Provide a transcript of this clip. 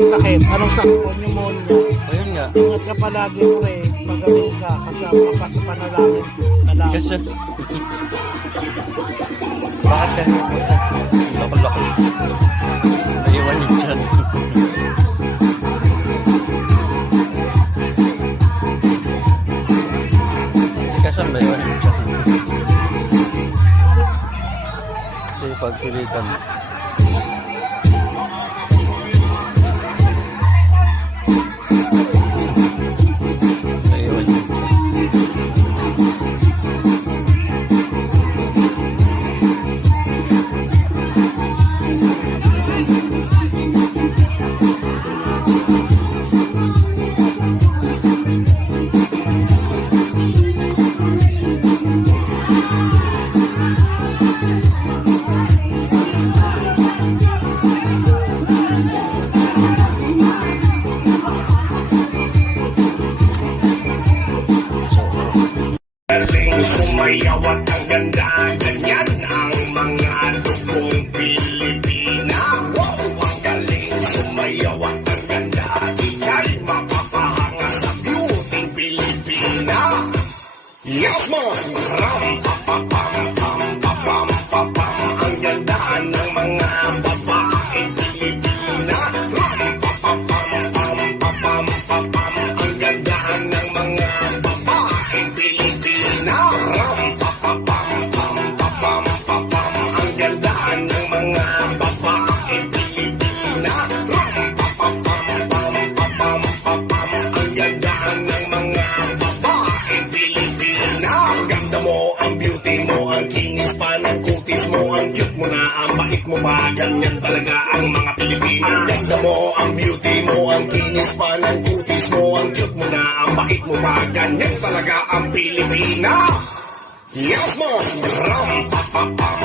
Sakit, anong sakit? Pneumonia. Ayun nga. Ingat ka palagi pre, magaling ka kasi ang panalangin. Kasi... Bakit kasi? Laki-laki. Naiwan yun dyan. Kasi ba yun dyan? Kasi pagpilitan. Sumayaw at ang ganda, ganyan ang mga dugong Pilipina. Wow, ang galing sumayaw at ang ganda, ika'y mapapahanga sa beauty Pilipina. Yes man! Ram, papapam, pam, papam, papam, ang ganda ng mga babaeng Pilipina. Ram, papapam, pam, papam, papam, ang ganda ng mga babaeng Pilipina. Ram, papapam, pam, papam, papam, ang ganda ng mga babaeng Pilipina. Ram, papapam, pam, papam, papam, ang ganda ng mga babaeng Pilipina. Ang ganda mo, ang beauty mo, ang kinis pa ng kutis mo, ang cute mo na, ang bait mo pa, ganyan talaga ang mga Pilipina. Ang ganda mo, ang beauty mo, ang kinis pa ng kutis mo, ang cute mo na, ang bait mo pa, ganyan talaga ang Pilipina. Yes man! Ram, pa, pa, pa.